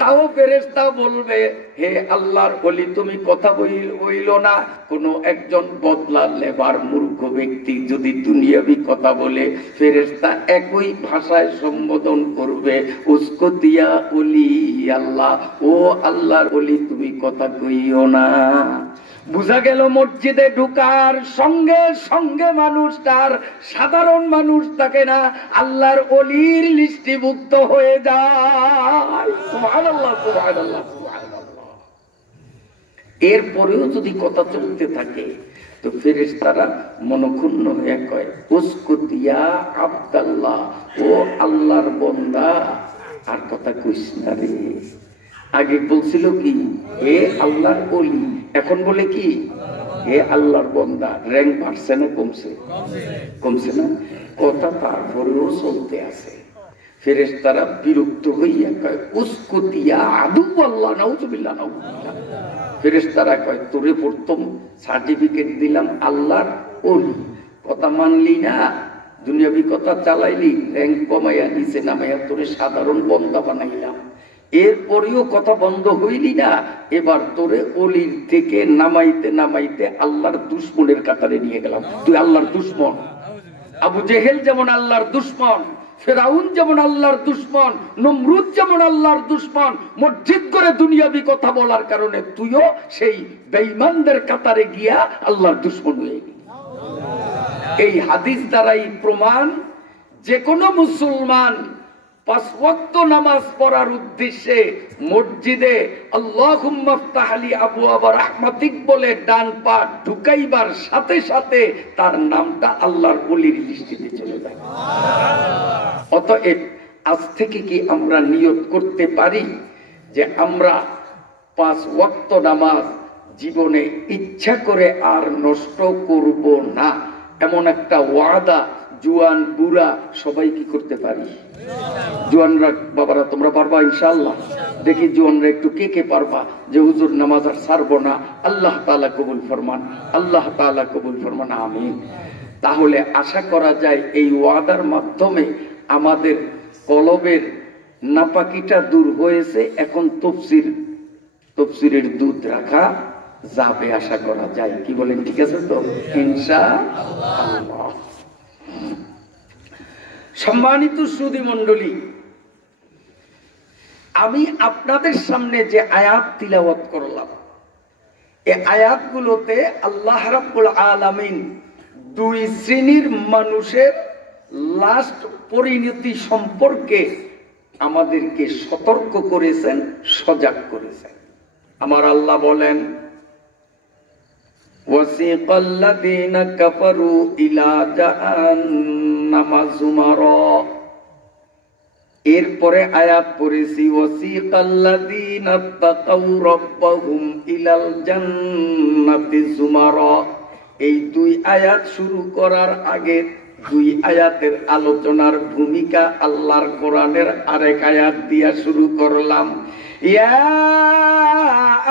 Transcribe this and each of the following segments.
তাও ফেরেশতা বলবে, হে আল্লাহর ওলি তুমি কথা বইল না। কোন একজন বদলা লেবার মূর্খ ব্যক্তি যদি দুনিয়াবি কথা বলে, ফেরেশতা একই ভাষায় সম্বোধন করবে, উসকো দিয়া ওলি আল্লাহ, ও আল্লাহর ওলি তুমি কথা কইও না। বুঝা গেল মসজিদে ঢুকার সঙ্গে সঙ্গে মানুষ তার সাধারণ মানুষ থাকে না, আল্লাহর ওলির লিস্টিভুক্ত হয়ে যায়। সুবহানাল্লাহ, সুবহানাল্লাহ, সুবহানাল্লাহ। এরপরেও যদি কথা চলতে থাকে তো ফেরেশতারা মনক্ষুণ্ণ হয়ে কয়, উসকু দিয়া আব্দাল্লাহ, ও আল্লাহর বান্দা, আর কথা কইস না রে। আগে বলছিল কি হে আল্লাহর ওলি, এখন বলে কি হে আল্লাহর বান্দা। র‍্যাঙ্ক বাড়ছে না কমছে? কমছে না? কথা তারপরেও চলতে আছে। ফেরেশতারা বিরক্ত হইয়া কয়, উসকু দিয়া আদুওয়াল্লাহ, নাউযুবিল্লাহ, নাউযুবিল্লাহ। ফেরেশতারা কয়, তোরে প্রথম সার্টিফিকেট দিলাম আল্লাহর ওলি, কথা মানলি না, দুনিয়াবি কথা চালাইলি, র‍্যাঙ্ক কমাইয়া নিচে নামাইয়া তোরে সাধারণ বান্দা বানাইলাম। এরপরেও কথা বন্ধ হইলি না, এবার তোরে ওলির থেকে নামাইতে নামাইতে আল্লাহর দুশমনের কাতারে নিয়ে গেলাম। তুই আল্লাহর দুশমন। আবু জেহেল যেমন আল্লাহর দুশমন, ফেরাউন যেমন আল্লাহর দুশমন, নমরুদ যেমন আল্লাহর দুশমন, মসজিদ করে দুনিয়াবি কথা বলার কারণে তুইও সেই বেঈমানদের কাতারে গিয়া আল্লাহর দুশমন হয়ে গেলি। এই হাদিস দ্বারাই প্রমাণ, যে কোনো মুসলমান 5 ওয়াক্ত নামাজ পড়ার উদ্দেশ্যে মসজিদে আল্লাহুম্মা ফতাহলি আবওয়াব রাহমাতিক বলে ডান পা ঢুকাইবার সাথে সাথে তার নামটা আল্লাহর ওলির লিস্টিতে চলে যায়। অতএব আজ থেকে কি আমরা নিয়ত করতে পারি যে আমরা 5 ওয়াক্ত নামাজ জীবনে ইচ্ছা করে আর নষ্ট করব না, এমন একটা ওয়াদা জুয়ান বুড়া সবাই কি করতে পারি? জুয়ানরা বাবারা তোমরা পারবা ইনশাআল্লাহ? দেখি জুয়ানরা একটু কে কে পারবা যে হুজুর নামাজ আর ছাড়বো না। আল্লাহ তাআলা কবুল ফরমান, আল্লাহ তাআলা কবুল ফরমান, আমিন। তাহলে আশা করা যায় এই ওয়াদার মাধ্যমে আমাদের কলবের নাপাকিটা দূর হয়েছে। এখন তফসিরের দুধ রাখা যাবে আশা করা যায়। কি বলেন? ঠিক আছে তো ইনশাআল্লাহ। সম্মানিত সুধী মণ্ডলী, আমি আপনাদের সামনে যে আয়াত তিলাওয়াত করলাম, এই আয়াতগুলোতে আল্লাহ রাব্বুল আলামিন 2 শ্রেণীর মানুষের লাস্ট পরিণতি সম্পর্কে আমাদেরকে সতর্ক করেছেন, সজাগ করেছেন। আমার আল্লাহ বলেন, وَسِيقَ الَّذِينَ كَفَرُوا إِلَى جَهَنَّمَ زُمَرًا। এরপরে আয়াত পড়েছি وَسِيقَ الَّذِينَ اتَّقَوْا رَبَّهُمْ إِلَى الْجَنَّةِ زُمَرًا। এই 2 আয়াত শুরু করার আগে 2 আয়াতের আলোচনার ভূমিকা আল্লাহর কোরআনের আরেক আয়াত দিয়া শুরু করলাম। ইয়া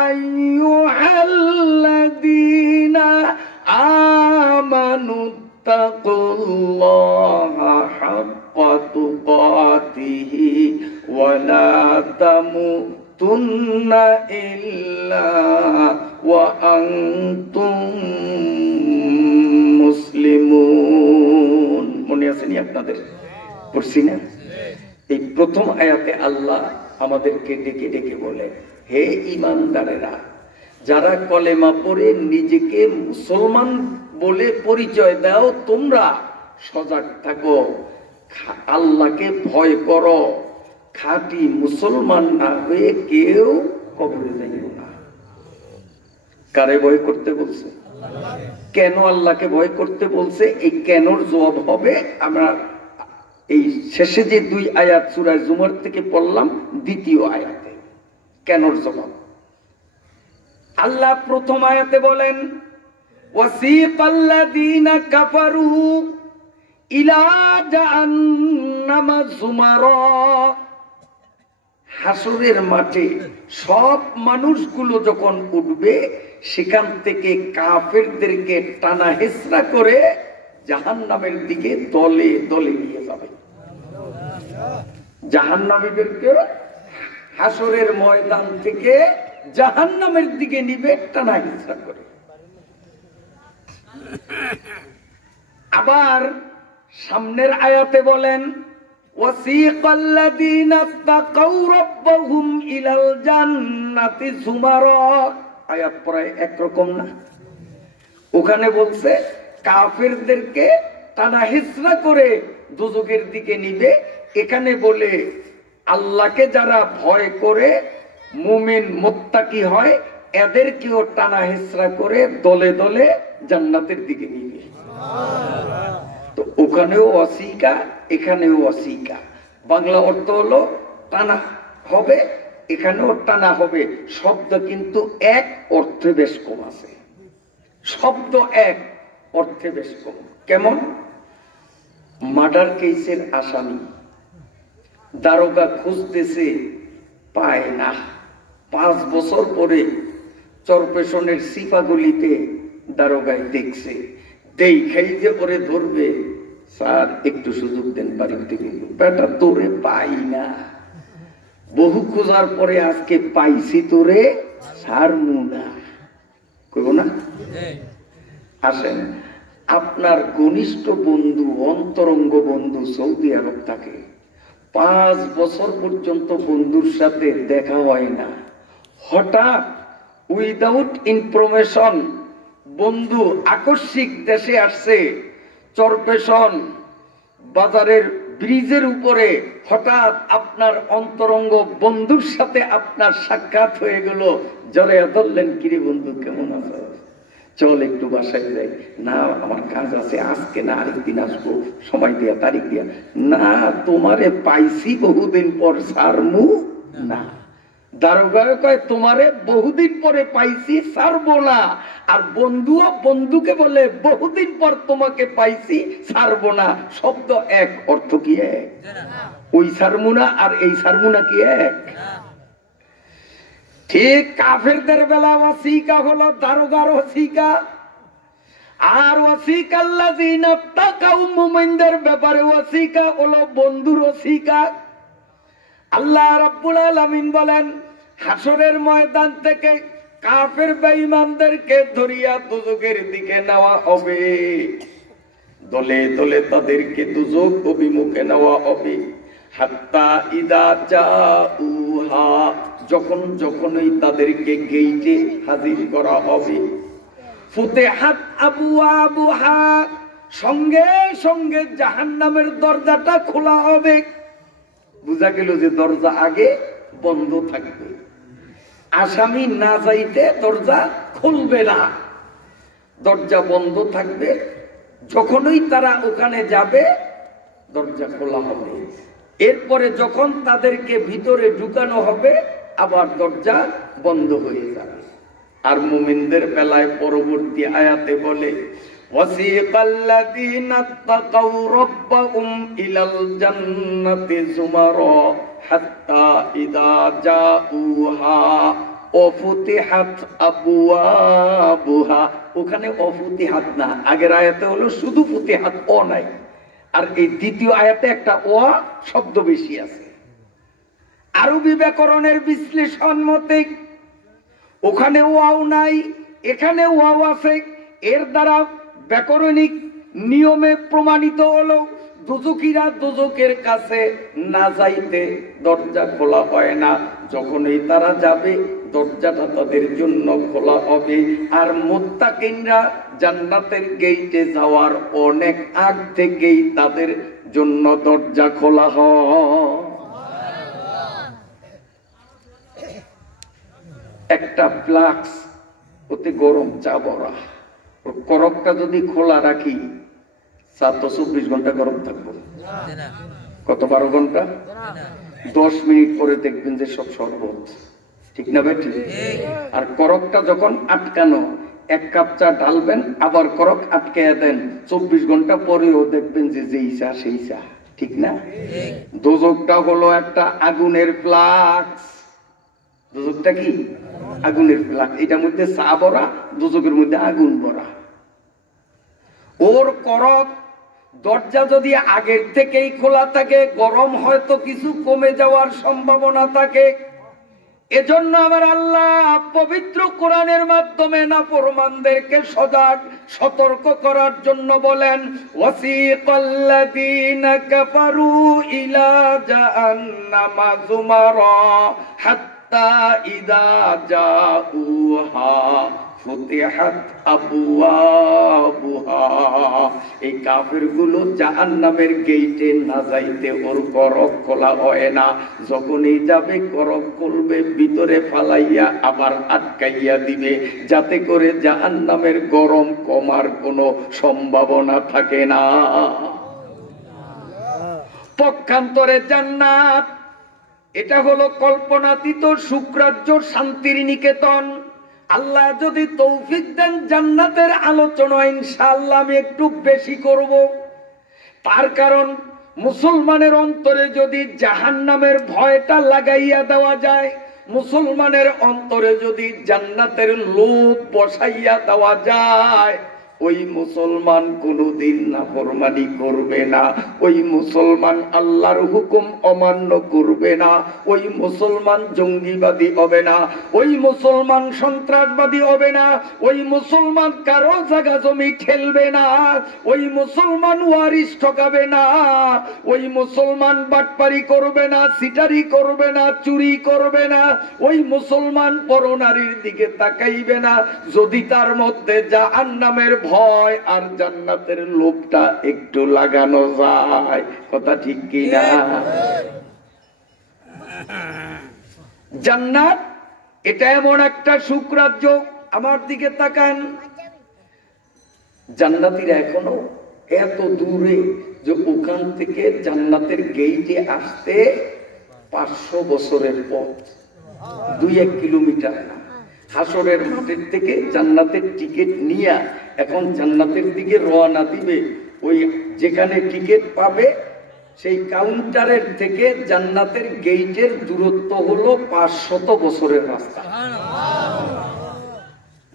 আইয়ুহাল্লাযীনা আমানু তাকুল্লাহা হাক্কা তুকাতিহি ওয়া লা তামুতুন্না ইল্লা ওয়া আনতুম মুসলিমুন। মনে আছে নি আপনাদের? পড়ছি না? এই প্রথম আয়াতে আল্লাহ আমাদেরকে ডেকে ডেকে বলে, হে ঈমানদারেরা, যারা কলেমা পড়ে নিজেকে মুসলমান বলে পরিচয় দাও, তোমরা সজাগ থাকো, আল্লাহকে ভয় করো, খাঁটি মুসলমান না হয়ে কেউ কবরে যাইও না। কারে ভয় করতে বলছে? কেন আল্লাহকে ভয় করতে বলছে? এই কেনর জবাব হবে আমরা এই শেষে যে 2 আয়াত সূরা জুমার থেকে পড়লাম, দ্বিতীয় আয়াতে কেনর জবাব। আল্লাহ প্রথম আয়াতে বলেন, ওয়াসিকাল্লাযীনা কাফারু ইলা জাহান্নামা যুমারা। হাসরের মাঠে সব মানুষগুলো যখন উঠবে, সেখান থেকে কাফেরদেরকে টানা হেঁচড়া করে জাহান্নামের দিকে দলে দলে নিয়ে যাবে। জাহান্নামীদেরকে হাসরের ময়দান থেকে জাহান্নামের দিকে নিবে টানা হিসা করে। আবার সামনের আয়াতে বলেন ওয়াসিকাল্লাযীনা তাকাউ রাব্বাহুম ইলাল জান্নাতি যুমারা। আয়াত প্রায় একরকম না? ওখানে বলছে কাফেরদেরকে টানা হিসা করে দোজখের দিকে নিবে, এখানে বলে আল্লাহকে যারা ভয় করে মুমিন মুত্তাকি হয় এদেরকেও টানা হিসা করে দলে দলে জান্নাতের দিকে নিবে। তো ওখানেও অসিকা, এখানেও অসিকা। বাংলা অর্থ হলো টানা হবে, এখানেও টানা হবে। শব্দ কিন্তু এক, অর্থে বেশ কম আছে। শব্দ এক, অর্থে বেশ কম। কেমন? মার্ডার কেসের আসামি দারোগা খুঁজতেছে, পায় না। 5 বছর পরে চরপেশনের সিফাগুলিতে দারোগায় দেখছে, দেখাই যে ওরে ধরবে, স্যার একটু সুযোগ দেন বাড়িতে, কিন্তু বেটা তোরে পাই না, বহু খোঁজার পরে আজকে পাইছি, তোরে ছাড়মু না, কইব না? আসেন, আপনার ঘনিষ্ঠ বন্ধু, অন্তরঙ্গ বন্ধু সৌদি আরব থাকে, 5 বছর পর্যন্ত বন্ধুর সাথে দেখা হয় না। হঠাৎ উইদাউট ইনফরমেশন বন্ধু আকস্মিক দেশে আসছে, চরপেশন বাজারের ব্রিজের উপরে হঠাৎ আপনার অন্তরঙ্গ বন্ধুর সাথে আপনার সাক্ষাৎ হয়ে গেল। জড়াইয়া ধরলেন, কিরে বন্ধু কেমন আছো, চল একটু বাসায় যাই। না আমার কাজ আছে, আজকে না, আরেকদিন আসবো, সময় দিয়া তারিখ দিয়া। না তোমারে পাইছি বহুদিন পর, ছাড়মু না। দারোগা কয় তোমারে বহুদিন পরে পাইছি, ছাড়বো না। আর বন্ধুও বন্ধুকে বলে বহুদিন পর তোমাকে পাইছি, ছাড়বো না। শব্দ এক, অর্থ কি এক? ওই ছাড়মু না আর এই ছাড়মু না কি এক? ঠিক কাফেরদের বেলা ওয়াসিকা হলো দারোগার ওয়াসিকা, আর ওয়াসিকাল্লাযীনা তাকাউ মুমিনদের ব্যাপারে ওয়াসিকা হলো বন্ধুর ওয়াসিকা। আল্লাহ রাব্বুল আলামিন বলেন হাসরের ময়দান থেকে কাফের বেঈমানদেরকে ধরিয়া দুজকের দিকে নেওয়া হবে, দলে দলে তাদেরকে দুজক অভিমুখে নেওয়া হবে। হাত্তা ইদা জাউহা, যখনই তাদেরকে গেইটে হাজির করা হবে। ফুতিহাত আবওয়াবুহা, সঙ্গে সঙ্গে জাহান্নামের দরজাটা খোলা হবে। বুঝা গেল যে দরজা আগে বন্ধ থাকবে, আসামি না যাইতে দরজা খুলবে না, দরজা বন্ধ থাকবে। যখনই তারা ওখানে যাবে দরজা খোলা হবে। এরপরে যখন তাদেরকে ভিতরে ঢুকানো হবে আবার দরজা বন্ধ হয়ে যাবে। আর মুমিনদের বেলায় পরবর্তী আয়াতে বলে ওয়াসিকাল্লাযীনা তাকাউ রাব্বাহুম ইলাল জান্নাতি যুমারা হাত্তা ইযা জাউহা ওয়াফুতিহাত আবওয়াবুহা। ওখানে অফুতিহাত না, আগের আয়াতে হলো শুধু ফুতিহাত, ও নাই। আর এই দ্বিতীয় আয়াতে একটা ও শব্দ বেশি আছে। আরবি ব্যাকরণের বিশ্লেষণ মতে ওখানে ওয়াও নাই, এখানে ওয়াও আছে। এর দ্বারা ব্যাকরণিক নিয়মে প্রমাণিত হলো দুজকিরা দুজকের কাছে না যাইতে দরজা খোলা হয় না। যখনই তারা যাবে দরজাটা তাদের জন্য খোলা হবে। আর মুত্তাকিনরা জান্নাতের গেইটে যাওয়ার অনেক আগ থেকেই তাদের জন্য দরজা খোলা হয়। একটা ফ্লাক্স, ওতে গরম চা ভরা, করকটা যদি খোলা রাখি চা তো 24 ঘন্টা গরম থাকবো। কত 12 ঘন্টা? 10 মিনিট পরে দেখবেন যে সব শরবত, ঠিক না ভাই? ঠিক। আর করকটা যখন আটকানো, 1 কাপ চা ঢালবেন আবার করক আটকাইয়া দেন, 24 ঘন্টা পরেও দেখবেন যে যেই চা সেই চা, ঠিক না? দোজকটা হলো একটা আগুনের ফ্লাক্স। দোজকটা কি? আগুনের ফ্লাক্স। এটার মধ্যে চা ভরা, দোজকের মধ্যে আগুন ভরা। ওর করক দরজা যদি আগের থেকেই খোলা থাকে, গরম হয়তো কিছু কমে যাওয়ার সম্ভাবনা থাকে। এজন্য আমার আল্লাহ পবিত্র কোরআনের মাধ্যমে নাফরমানদেরকে সজাগ সতর্ক করার জন্য বলেন, ওয়াসিকাল্লাযীনা কাফারু ইলা জাহান্নামা যুমারা হাত্তা ইযা জাউহা ফুতিহাত আবওয়াবুহা। এই কাফেরগুলো জাহান্নামের গেটে না যাইতে ওর করক খোলা হয় না। যখনই যাবে করক খুলবে, ভিতরে ফালাইয়া আবার আটকাইয়া দিবে, যাতে করে জাহান্নামের গরম কমার কোনো সম্ভাবনা থাকে না। পক্ষান্তরে জান্নাত, এটা হলো কল্পনাতীত সুখরাজ্য, শান্তির নিকেতন। আল্লাহ যদি তৌফিক দেন জান্নাতের আলোচনা ইনশাআল্লাহ আমি একটু বেশি করব। তার কারণ মুসলমানের অন্তরে যদি জাহান্নামের ভয়টা লাগাইয়া দেওয়া যায়, মুসলমানের অন্তরে যদি জান্নাতের লোভ বসাইয়া দেওয়া যায়, ওই মুসলমান কোনদিন নাফরমানি করবে না, ওই মুসলমান আল্লাহর হুকুম অমান্য করবে না, ওই মুসলমান জঙ্গিবাদী হবে না, ওই মুসলমান সন্ত্রাসবাদী হবে না, ওই মুসলমান কারো জায়গা জমি খেলবে না, ওই মুসলমান ওয়ারিস ঠকাবে না, ওই মুসলমান বাটপারি করবে না, সিটারি করবে না, চুরি করবে না, ওই মুসলমান পরনারীর দিকে তাকাইবে না, যদি তার মধ্যে জাহান্নামের ভয় আর জান্নাতের লোভটা একটু লাগানো যায়। কথা ঠিক কি না? জান্নাত এটা এমন একটা সুখরাজ্য। আমার দিকে তাকান, জান্নাতীরা এখনো এত দূরে যে ওখান থেকে জান্নাতের গেইটে আসতে 500 বছরের পথ, 2-1 কিলোমিটার না। হাসরের মাঠের থেকে জান্নাতের টিকিট নিয়ে এখন জান্নাতের দিকে রওনা দিবে। ওই যেখানে টিকিট পাবে সেই কাউন্টারের থেকে জান্নাতের গেইটের দূরত্ব হলো 500 বছরের রাস্তা।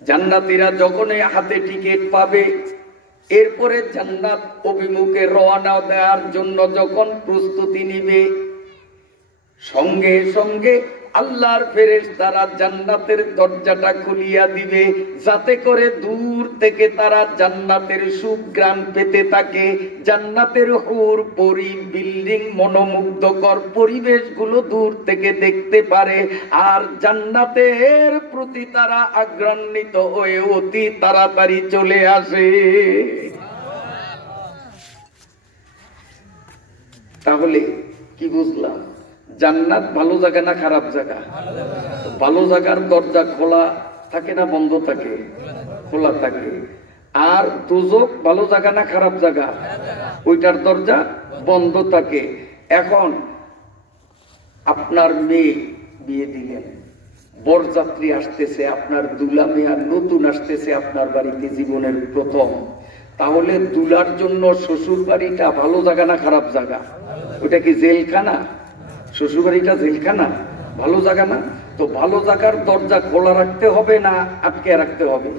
জান্নাতীরা যখন হাতে টিকিট পাবে, এরপরে জান্নাত অভিমুখে রওনা দেওয়ার জন্য যখন প্রস্তুতি নিবে, সঙ্গে সঙ্গে আল্লাহর ফেরেশতারা জান্নাতের দরজাটা খুলিয়া দিবে, যাতে করে দূর থেকে তারা জান্নাতের সুঘ্রাণ পেতে থাকে, জান্নাতের হুর পরি বিল্ডিং মনোমুগ্ধকর পরিবেশগুলো দূর থেকে দেখতে পারে, আর জান্নাতের প্রতি তারা আগ্রান্বিত হয়ে অতি তাড়াতাড়ি চলে আসে। তাহলে কি বুঝলাম? জান্নাত ভালো জায়গা না খারাপ জায়গা? ভালো জায়গার দরজা খোলা থাকে না বন্ধ থাকে? খোলা থাকে। আর দোজখ ভালো জায়গা না খারাপ জায়গা? ওইটার দরজা বন্ধ থাকে। এখন আপনার মেয়ে বিয়ে দিলেন, বরযাত্রী আসতেছে, আপনার দুলা মেয়া নতুন আসতেছে আপনার বাড়িতে জীবনের প্রথম, তাহলে দুলার জন্য শ্বশুর বাড়িটা ভালো জায়গা না খারাপ জায়গা? ওইটা কি জেলখানা? শ্বশুরবাড়িটা জেলখানা? ভালো জায়গা না? তো ভালো জায়গার দরজা খোলা রাখতে হবে না আটকে রাখতে হবে?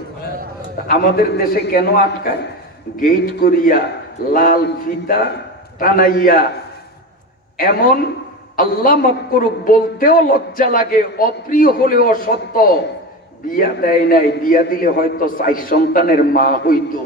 আমাদের দেশে কেন আটকায়? গেট করিয়া লাল ফিতা টানাইয়া, এমন আল্লাহ মাফ করুক বলতেও লজ্জা লাগে, অপ্রিয় হলেও সত্য, বিয়া দেয় নাই, বিয়া দিলে হয়তো 4 সন্তানের মা হইতো।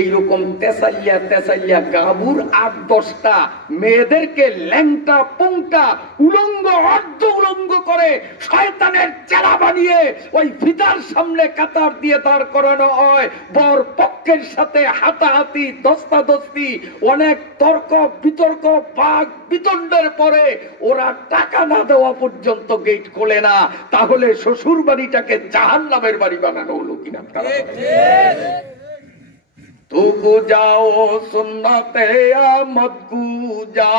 এইরকম তেসাইয়া তেসাইয়া গাবুর 8-10টা মেয়েদেরকে ল্যাংটা পোংটা উলঙ্গ অর্ধ উলঙ্গ করে শয়তানের চেলা বানিয়ে ওই ফিতার সামনে কাতার দিয়ে দাঁড় করানো হয়। বর পক্ষের সাথে হাতাহাতি দস্তাদস্তি, অনেক তর্ক বিতর্ক বাঘ বিতণ্ডের পরে ওরা টাকা না দেওয়া পর্যন্ত গেট খোলে না। তাহলে শ্বশুর বাড়িটাকে জাহান্নামের বাড়ি বানানো হলো কিনা? তু যাও সুন্নতে আমদ কুজা,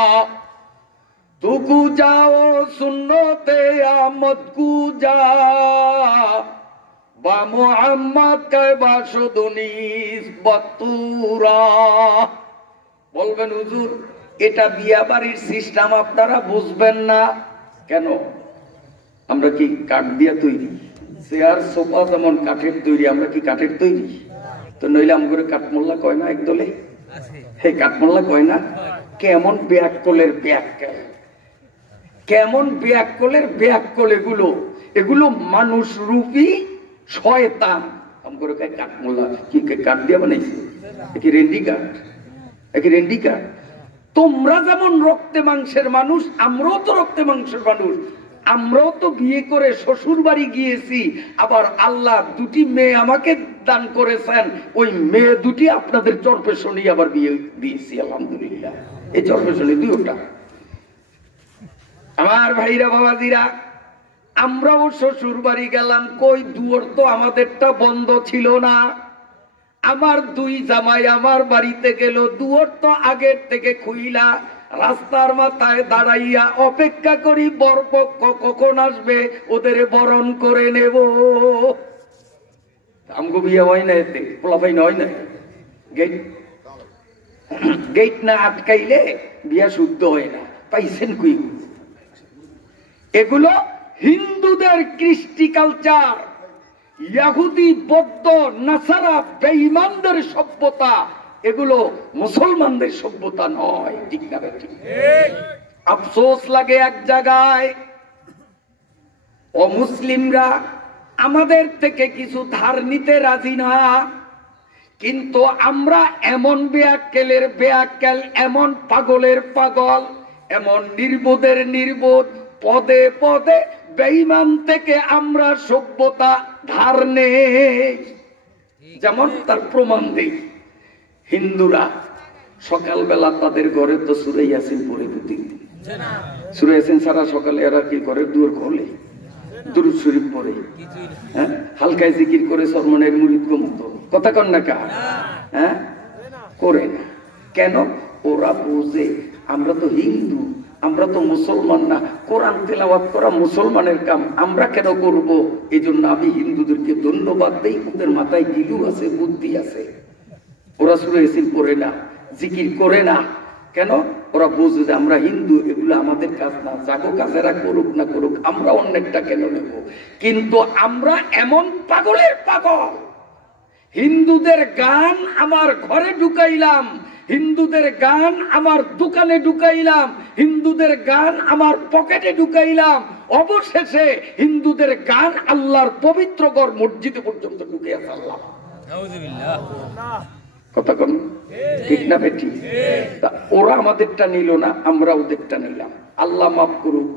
তু যাও সুন্নতে আমদ কুজা, বা মুহাম্মদ কে বাসুদনিস বতুরা। বলবেন হুজুর এটা বিয়া বাড়ির সিস্টেম আপনারা বুঝবেন না কেন? আমরা কি কাঠ দিয়া তৈরি? চেয়ার সোফা যেমন কাঠের তৈরি, আমরা কি কাঠের তৈরি? তো নইলে আমগরে কাঠমোল্লা কয় না একদলে? হে কাঠমোল্লা কয় না? কেমন ব্যাক কোলের ব্যাক, কেমন বেয়াক্কল এগুলো, এগুলো মানুষ রূপী শয়তান। আমগরে কাঠমোলা কি কাঠ দিয়ে বানাইছে, কি রেন্ডি কাঠ, কি রেন্ডি কাঠ। তোমরা যেমন রক্তে মাংসের মানুষ, আমরাও তো রক্তে মাংসের মানুষ। আমরাও তো বিয়ে করে শ্বশুর বাড়ি গিয়েছি, আবার আল্লাহ দুটি মেয়ে আমাকে দান করেছেন, ওই মেয়ে দুটি আপনাদের চরপেশনি আবার বিয়ে দিয়েছি আলহামদুলিল্লাহ। এই চরপেশনি দুইটা। আমার ভাইরা বাবাজিরা, আমরাও শ্বশুর বাড়ি গেলাম, কই দুয়ার তো আমাদেরটা বন্ধ ছিল না। আমার দুই জামাই আমার বাড়িতে গেল, দুয়ার তো আগের থেকে খুইলা, রাস্তার মাথায় দাঁড়াইয়া অপেক্ষা করি বরপক্ষ কখন আসবে, ওদের বরণ করে নেব। আমগো বিয়ে হয় না, এতে পোলাপাই নয় না, গেট না আটকাইলে বিয়া শুদ্ধ হয় না। পাইছেন কুই? এগুলো হিন্দুদের কৃষ্টি কালচার, ইহুদি বৌদ্ধ নাসারা বেঈমানদের সভ্যতা, এগুলো মুসলমানদের সভ্যতা নয়। ঠিক না ঠিক? আফসোস লাগে এক জায়গায়, অমুসলিমরা আমাদের থেকে কিছু ধার নিতে রাজি না, কিন্তু আমরা এমন বেয়াক্কেলের বেয়াক্কেল, এমন পাগলের পাগল, এমন নির্বোধের নির্বোধ, পদে পদে বেঈমান থেকে আমরা সভ্যতা ধার নেই। যেমন তার প্রমাণ দেই, হিন্দুরা সকালবেলা তাদের ঘরে তো সূরা ইয়াসিন পড়ে প্রতিদিন। সূরা ইয়াসিন সারা সকালে এরা কি করে, দুয়ার খোলে, দুরূদ শরীফ পড়ে, হ্যাঁ, হালকায় জিকির করে সরমনের মুরিদ মতো কথা কন না কা, হ্যাঁ, করে না। কেন? ওরা বোঝে আমরা তো হিন্দু, আমরা তো মুসলমান না, কোরআন তেলাওয়াত করা মুসলমানের কাম, আমরা কেন করব? এই জন্য আমি হিন্দুদেরকে ধন্যবাদ দেই, ওদের মাথায় গিলু আছে, বুদ্ধি আছে। ওরা সূরা ইয়াসিন পড়ে না, জিকির করে না। কেন? ওরা বোঝে যে আমরা হিন্দু, এগুলো আমাদের কাজ না, যাগো কাজেরা করুক না করুক, আমরা অন্যেরটা কেন নেব? কিন্তু আমরা এমন পাগলের পাগল, হিন্দুদের গান আমার ঘরে ঢুকাইলাম, হিন্দুদের গান আমার দোকানে ঢুকাইলাম, হিন্দুদের গান আমার পকেটে ঢুকাইলাম, অবশেষে হিন্দুদের গান আল্লাহর পবিত্র ঘর মসজিদে পর্যন্ত ঢুকিয়ে ফেললাম। কথা কোন ঠিক না বেটি? ওরা আমাদেরটা নিল না, আমরা ওদেরটা নিলাম। আল্লাহ মাফ করুক,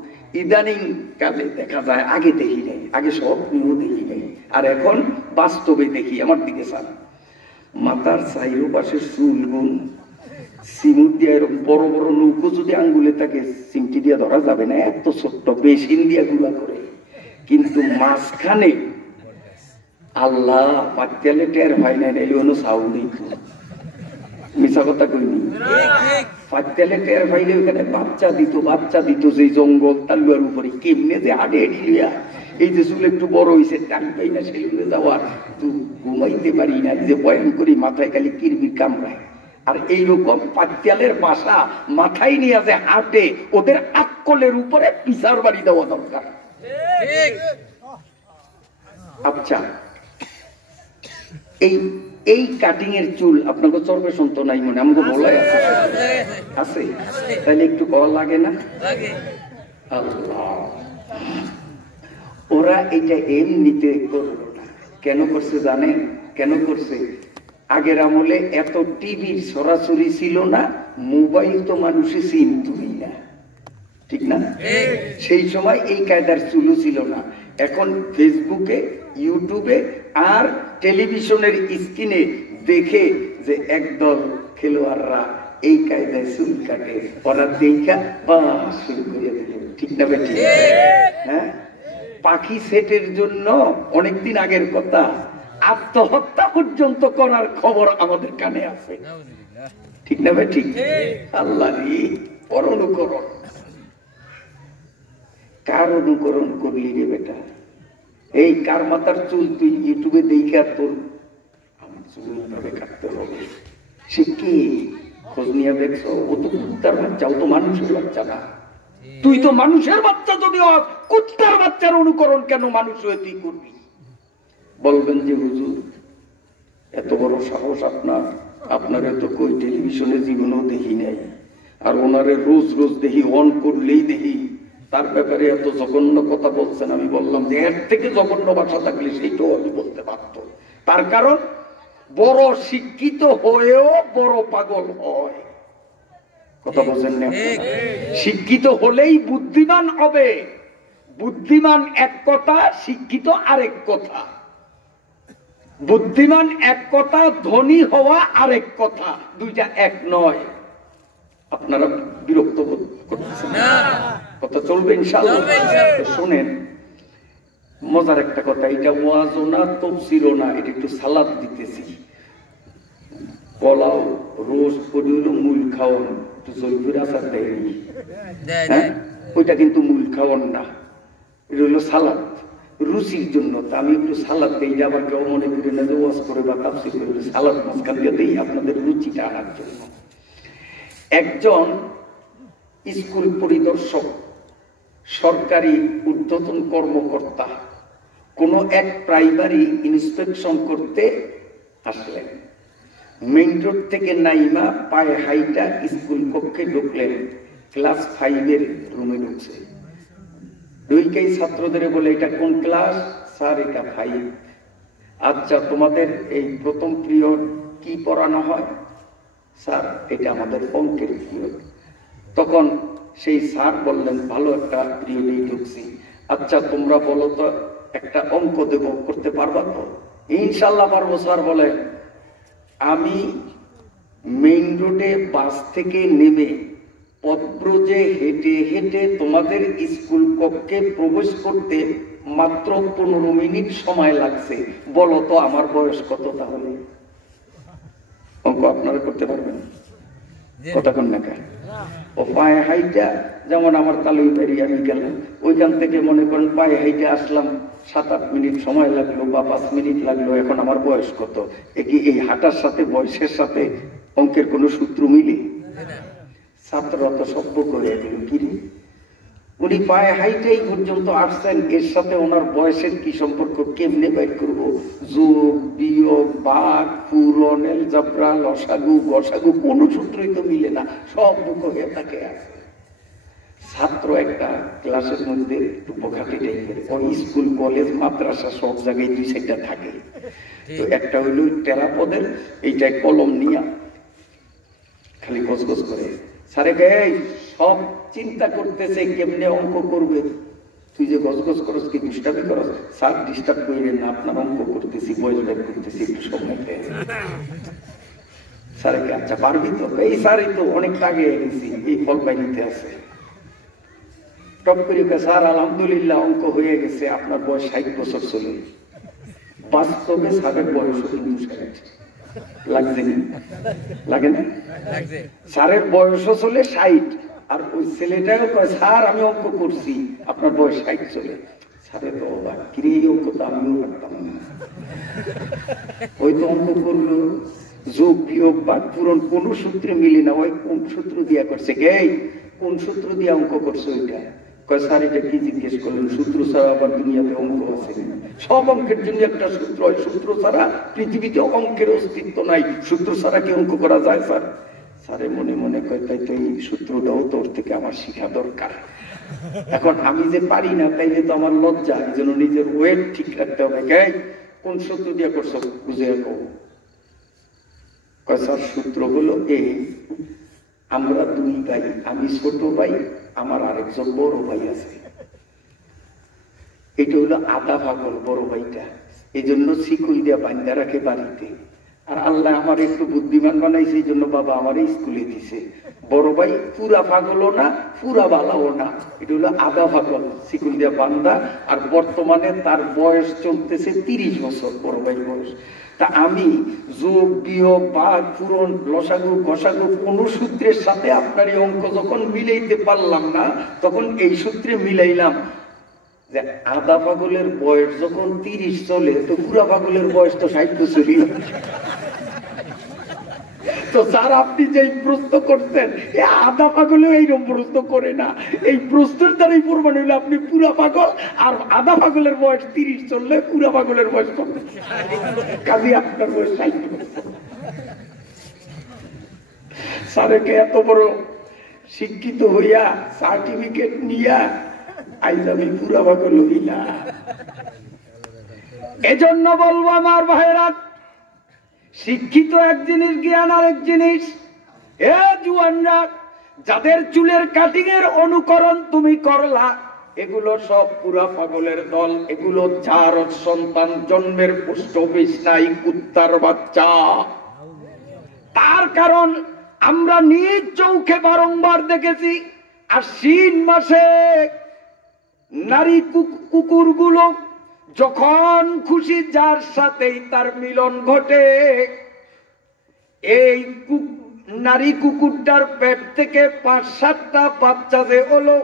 ইদানিং কালে দেখা যায়, আগে দেখি নাই, আগে স্বপ্নেও দেখি নাই, আর এখন বাস্তবে দেখি। আমার দিকে চান, মাথার চাইরো পাশে চুল গুন সিমুট দিয়ে এরকম বড় বড় নৌকো যদি আঙ্গুলে থাকে, সিমটি দিয়ে ধরা যাবে না, এত ছোট্ট বেশিন দিয়ে গুলা করে, কিন্তু মাঝখানে আল্লাহ পাতিয়ালে টের হয় না, এলি কোনো সাউন্ড মিশা কথা কইনি। পাতিয়ালে টের পাইলে ওখানে বাচ্চা দিত যে জঙ্গল তালুয়ার উপরে, কেমনে যে হাডে এড়িয়া, এই যে চুল একটু বড় হয়েছে, টান পাই না সেলুনে যাওয়ার, তো ঘুমাইতে পারি না, যে বয়ান করি মাথায় খালি কিরবির কামড়ায়। আর এইরকম পাতিয়ালের বাসা মাথায় নিয়ে যে হাঁটে, ওদের আক্কলের উপরে পিছার বাড়ি দেওয়া দরকার। আচ্ছা, এই কাটিং এর চুল আপনাকে চর্বে সন্ত নাই মনে, আমাকে বলাই আছে, তাহলে একটু কল লাগে না? আল্লাহ, ওরা এটা এমনিতে করলো না। কেন করছে জানেন? কেন করছে? আগের আমলে এত টিভির সরাসরি ছিল না, মোবাইল তো মানুষে চিনতই না, ঠিক না? সেই সময় এই কায়দার চুলও ছিল না। এখন ফেসবুকে, ইউটিউবে আর টেলিভিশনের স্ক্রিনে দেখে যে একদল খেলোয়াড়রা এই কায়দায় চুল কাটে, ওরা দেখা বাস শুরু করে দিল, ঠিক না বেটি? হ্যাঁ, পাখি সেটের জন্য অনেকদিন আগের কথা, আত্মহত্যা পর্যন্ত করার খবর আমাদের কানে আছে, ঠিক না বেটি? আল্লাহ পর অনুকরণ, কার অনুকরণ করলি রে বেটা? এই কার মাথার চুল তুই ইউটিউবে দেখা তোর আমার চুল ভাবে কাটতে হবে, সে কি খোঁজ নিয়ে দেখছো? ও তো কুত্তার বাচ্চা, ও তো মানুষের বাচ্চা না। তুই তো মানুষের বাচ্চা, যদি কুত্তার বাচ্চার অনুকরণ কেন মানুষ হয়ে তুই করবি? বলবেন যে হুজুর এত বড় সাহস আপনার, আপনারে তো কই টেলিভিশনে জীবনেও দেখি নাই, আর ওনারে রোজ রোজ দেখি, অন করলেই দেখি তার ব্যাপারে এত জঘন্য কথা বলছেন, আমি বললাম যে এর থেকে জঘন্য ভাষা থাকলে সেইটাও আমি বলতে পারত। তার কারণ বড় শিক্ষিত হয়েও বড় পাগল হয়। কথা বলছেন না? শিক্ষিত হলেই বুদ্ধিমান হবে, বুদ্ধিমান এক কথা, শিক্ষিত আরেক কথা। বুদ্ধিমান এক কথা, ধনী হওয়া আরেক কথা, দুইটা এক নয়। আপনারা বিরক্ত বোধ করতেছেন? কথা চলবে ইনশাআল্লাহ। শোনেন, মজার একটা কথা, এটা ওয়াজও না, তাফসীরও না, এটা একটু সালাদ দিতেছি। পোলাও রোস্ট করে হলো মূল খাওয়ান, একটু জৈবুর আচার দেয়নি, হ্যাঁ, ওইটা কিন্তু মূল খাওয়ান না, এটা হলো সালাদ রুচির জন্য। তা আমি একটু সালাদ দিই, আবার কেউ মনে করি না যে ওয়াজ করে বা তাফসীর করে, সালাদ মাঝখান দিয়ে দিই আপনাদের রুচিটা আনার জন্য। একজন স্কুল পরিদর্শক, সরকারি ঊর্ধ্বতন কর্মকর্তা কোন এক প্রাইমারি ইন্সপেকশন করতে আসলেন। মেইন রোড থেকে নাইমা পায়ে হাইটা স্কুল কক্ষে ঢুকলেন। ক্লাস 5-এর রুমে ঢুকছে। দুইকেই ছাত্রদের বলে, এটা কোন ক্লাস? স্যার এটা 5। আচ্ছা, তোমাদের এই প্রথম পিরিয়ড কি পড়ানো হয়? স্যার এটা আমাদের অঙ্কের পিরিয়ড। তখন সেই স্যার বললেন, ভালো একটা পিরিয়ডে ঢুকছি, আচ্ছা তোমরা বলো তো একটা অঙ্ক দেব, করতে পারবা তো? ইনশাল্লাহ পারবো স্যার। বলে, আমি মেইন রোডে বাস থেকে নেমে পদব্রজে হেঁটে হেঁটে তোমাদের স্কুল কক্ষে প্রবেশ করতে মাত্র 15 মিনিট সময় লাগছে, বলো তো আমার বয়স কত? তাহলে অঙ্ক আপনারা করতে পারবেন? কথা কোন না কেন? ও পায়ে হাইটা, যেমন আমার তালুই বাড়ি, আমি গেলাম ওইখান থেকে মনে করেন পায়ে হাইটে আসলাম, 7-8 মিনিট সময় লাগলো বা 5 মিনিট লাগলো, এখন আমার বয়স কত? এই হাঁটার সাথে বয়সের সাথে অঙ্কের কোন সূত্র মিলে? ছাত্ররা তো সভ্য করে দিল, কিরে উনি পায়ে হাইটাই পর্যন্ত আসছেন, এর সাথে ওনার বয়সের কি সম্পর্ক? কেমনে বাইর করবো? যোগ, বিয়োগ, ভাগ, পূরণ, এলজেব্রা, লসাগু, গসাগু, কোনো সূত্রই তো মিলে না, সব মুখ হয়ে থাকে আছে। ছাত্র একটা ক্লাসের মধ্যে উপঘাটি টাইপের, ওই স্কুল কলেজ মাদ্রাসা সব জায়গায় 2-4টা থাকে। তো একটা হইল টেরাপদের, এইটাই কলম নিয়া খালি গজগজ করে, স্যারে এই সব চিন্তা করতেছে কেমনে অঙ্ক করবে। তুই যে গজগজ করস, কি ডিস্টার্বই করস? স্যার ডিস্টার্ব করিলেন না, আপনার অঙ্ক করতেছি, বয়স বের করতেছি, একটু সময় পেয়ে। স্যারে কে, আচ্ছা পারবি তো? এই স্যারই তো অনেক আগে গেছি, এই ফল বাইনিতে আছে। টপ করে স্যার আলহামদুলিল্লাহ অঙ্ক হয়ে গেছে, আপনার বয়স 60 বছর চলে। বাস্তবে স্যারের বয়স কিন্তু 60 লাগছে না? লাগে না? স্যারের বয়সও চলে 60, আর ওই ছেলেটাও কয়, স্যার আমি অঙ্ক করছি, আপনার বয়স 60 চলে। স্যারের তো অবাক, কিরে এই অঙ্ক তো আমিও পারতাম না। ওই তো অঙ্ক করলো, যোগ বিয়োগ ভাগ পূরণ কোন সূত্রে মিলে না, ওই কোন সূত্র দিয়া করছে? এই কোন সূত্র দিয়া অঙ্ক করছে ওইটা? কয় স্যার এটা কি জিজ্ঞেস করলেন? সূত্র ছাড়া আবার দুনিয়াতে অঙ্ক আছে? সব অঙ্কের জন্য একটা সূত্র হয়, সূত্র ছাড়া পৃথিবীতে অঙ্কের অস্তিত্ব নাই। সূত্র ছাড়া কি অঙ্ক করা যায় স্যার? স্যারে মনে মনে কয়, তাই তো এই সূত্রটাও তোর থেকে আমার শিখা দরকার। এখন আমি যে পারি না, তাইলে তো আমার লজ্জা, এই জন্য নিজের ওয়েট ঠিক রাখতে হবে। এই কোন সূত্র দিয়ে করছো বুঝে রাখো। কয় স্যার সূত্র হলো এই, আমরা 2 ভাই, আমি ছোট ভাই, আমার আরেকজন বড় ভাই আছে, এটা হলো আধা পাগল বড় ভাইটা, এই জন্য শিকল দিয়া বান্ধা রাখে বাড়িতে। আর আল্লাহ আমার একটু বুদ্ধিমান বানাইছে, এই জন্য বাবা আমার স্কুলে দিছে। বড় ভাই পুরা পাগলও না, পুরা বালাও না, এটা হলো আধা পাগল, শিকল দিয়া বান্ধা। আর বর্তমানে তার বয়স চলতেছে 30 বছর, বড় ভাই বয়স। তা আমি যোগ বিয়োগ ভাগ পূরণ লসাগু গসাগু কোন সূত্রের সাথে আপনার এই অঙ্ক যখন মিলাইতে পারলাম না, তখন এই সূত্রে মিলাইলাম যে আধা পাগলের বয়স যখন 30 চলে, তো পুরা পাগলের বয়স তো 60 বছরই। তো স্যার আপনি যে প্রশ্ন করছেন, আধা পাগলেও এইরকম প্রশ্ন করে না। এই প্রশ্নের দ্বারাই প্রমাণ হইলো আপনি পুরা পাগল, আর আধা পাগলের বয়স 30 চললে পুরা পাগলের বয়স কত? কাজে আপনার বয়স 60 বছর। স্যারকে এত বড় শিক্ষিত হইয়া সার্টিফিকেট নিয়া আইজ আমি পুরা পাগল হইলা। এজন্য বলবো আমার ভাইরা, শিক্ষিত এক জিনিস, জ্ঞান আরেক জিনিস। এ জুয়ানরা, যাদের চুলের কাটিং এর অনুকরণ তুমি করলা, এগুলো সব পুরা পাগলের দল। এগুলো যার সন্তান জন্মের পুষ্ট বিছনাই কুত্তার বাচ্চা। তার কারণ আমরা নিজ চোখে বারংবার দেখেছি, আশ্বিন মাসে নারী কুকুরগুলো যখন খুশি যার সাথেই তার মিলন ঘটে, এই নারী কুকুরটার পেট থেকে 5-7টা বাচ্চা যে হলো,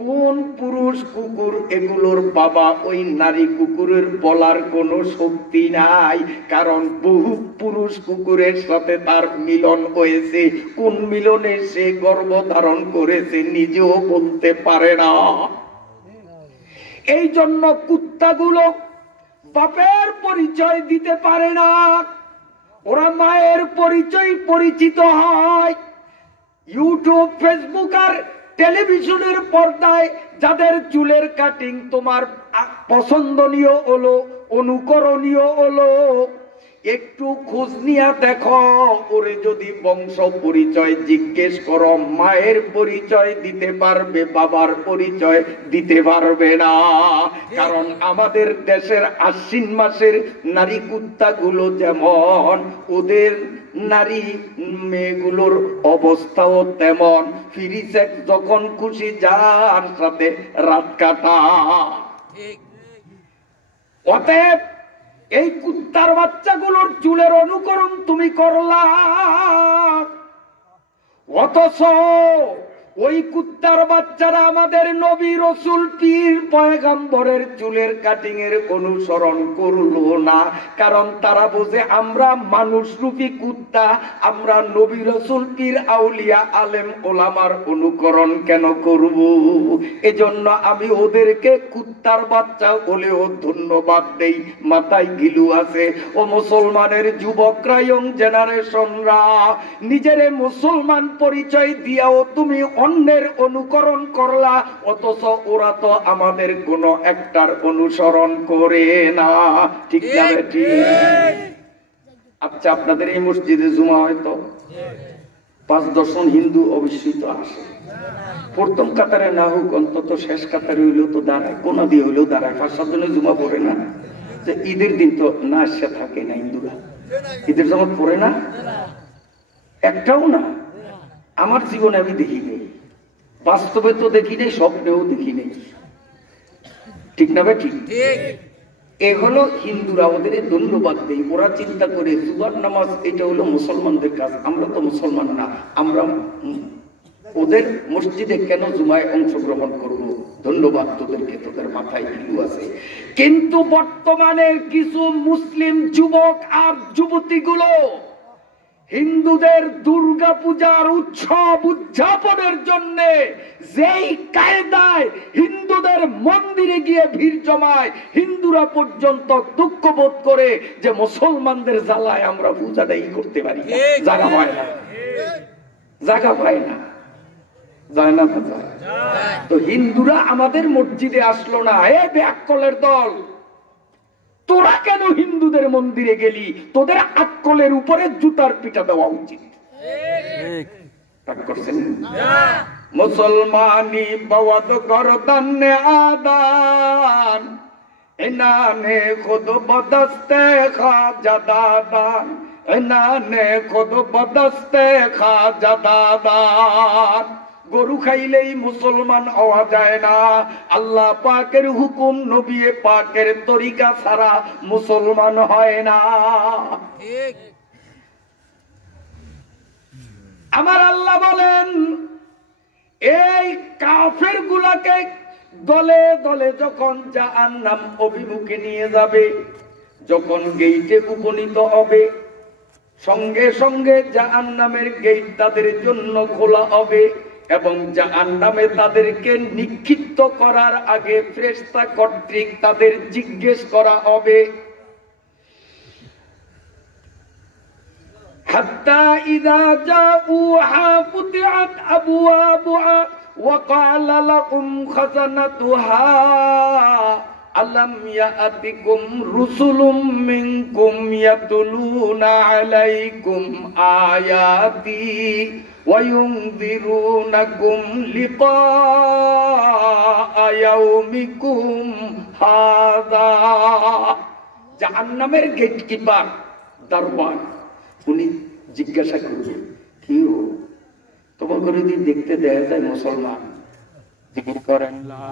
কোন পুরুষ কুকুর এগুলোর বাবা ওই নারী কুকুরের বলার কোনো শক্তি নাই। কারণ বহু পুরুষ কুকুরের সাথে তার মিলন হয়েছে, কোন মিলনে সে গর্ভধারণ করেছে নিজেও বলতে পারে না। এই জন্য কুত্তাগুলো বাপের পরিচয় দিতে পারে না, ওরা মায়ের পরিচয় পরিচিত হয়। ইউটিউব, ফেসবুক আর টেলিভিশনের পর্দায় যাদের চুলের কাটিং তোমার পছন্দনীয় হলো, অনুকরণীয় হলো, একটু খোঁজ নিয়া দেখো, ওরে যদি বংশ পরিচয় জিজ্ঞেস করো, মায়ের পরিচয় দিতে পারবে, বাবার পরিচয় দিতে পারবে না। কারণ আমাদের দেশের আশ্বিন মাসের নারী কুত্তাগুলো যেমন, ওদের নারী মেয়েগুলোর অবস্থাও তেমন। ফিরিসেক যখন খুশি যার সাথে রাত কাটা। অতএব এই কুত্তার বাচ্চাগুলোর চুলের অনুকরণ তুমি করলা, অথচ ওই কুত্তার বাচ্চারা আমাদের নবী, রসুল, পীর, পয়গম্বরের চুলের কাটিং এর অনুসরণ করলো না। কারণ তারা বোঝে আমরা মানুষ রূপী কুত্তা, আমরা নবী, রসুল, পীর, আউলিয়া, আলেম, ওলামার অনুকরণ কেন করব? এজন্য আমি ওদেরকে কুত্তার বাচ্চা বলেও ধন্যবাদ দেই। মাথায় গিলু আছে। ও মুসলমানের যুবকরা, ইয়ং জেনারেশনরা, নিজেরে মুসলমান পরিচয় দিয়াও তুমি অন্যের অনুকরণ করলা, অথচ ওরা তো আমাদের কোন একটার অনুসরণ করে না। ঠিক না বেটি? আচ্ছা, আপনাদের এই মসজিদে জুমা হয়তো 5-10 জন হিন্দু অবশ্যই তো আসে। প্রথম কাতারে না হোক, অন্তত শেষ কাতারে হইলেও তো দাঁড়ায়, কোনা দিয়ে হইলেও দাঁড়ায়। 5-7 জনে জুমা পড়ে না? যে ঈদের দিন তো না আসে থাকে না হিন্দুরা, ঈদের জামাত পড়ে না একটাও না। আমার জীবনে আমি দেখি নেই, বাস্তবে তো দেখি নেই, স্বপ্নেও দেখি নেই। ঠিক না ভাই? ঠিক। এ হলো হিন্দুরা, ওদের ধন্যবাদ দেই। ওরা চিন্তা করে জুমার নামাজ এটা হলো মুসলমানদের কাজ, আমরা তো মুসলমান না, আমরা ওদের মসজিদে কেন জুমায় অংশগ্রহণ করব? ধন্যবাদ তোদেরকে, তোদের মাথায় হিন্দু আছে। কিন্তু বর্তমানের কিছু মুসলিম যুবক আর যুবতীগুলো হিন্দুদের দুর্গা পূজার উৎসব উদযাপনের জন্য যেই কায়দায় হিন্দুদের মন্দিরে গিয়ে ভিড় জমায়, হিন্দুরা পর্যন্ত দুঃখ বোধ করে যে মুসলমানদের জ্বালায় আমরা পূজাটাই করতে পারি না, জায়গা পায় না, জায়গা পায় না, যায় না, যায়। তো হিন্দুরা আমাদের মসজিদে আসলো না। এ ব্যাককলের দল, তোরা কেন হিন্দুদের মন্দিরে গেলি? তোদের আকলের উপরে জুতার পিটা দেওয়া উচিত। মুসলমানি বওয়াদ গরদানে আদান, ইনানে খুদ বদস্তে খাজা দাদান, ইনানে খুদ বদস্তে খাজা দাদান। গরু খাইলেই মুসলমান হওয়া যায় না। আল্লাহ পাকের হুকুম, নবী পাকের তরিকা ছাড়া মুসলমান হয় না। আমার আল্লাহ বলেন, এই কাফের গুলাকে দলে দলে যখন জাহান্নাম অভিমুখে নিয়ে যাবে, যখন গেইটে উপনীত হবে, সঙ্গে সঙ্গে জাহান্নামের গেট তাদের জন্য খোলা হবে এবং জাহান্নামে তাদেরকে নিক্ষিপ্ত করার আগে ফেরেশতা কর্তৃক তাদের জিজ্ঞেস করা হবে, হাত্তা ইযা জাউহা ফুতিহাত আবওয়াবুহা وقال لهم خزنتها ألم يأتكم رسل منكم يتلون عليكم آياتي وينذرونكم لقاء يومكم هذا জাহান্নামের গেটকিপার দারওয়ান উনি জিজ্ঞাসা করবে কি ও তোমাকে যদি দেখতে দেয়া যায় মুসলমান জিকির করেন লা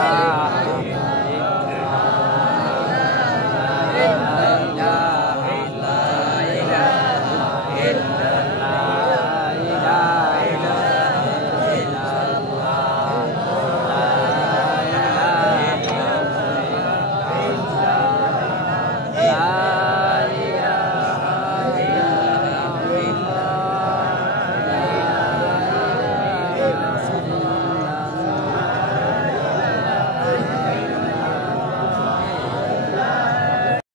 ইলাহা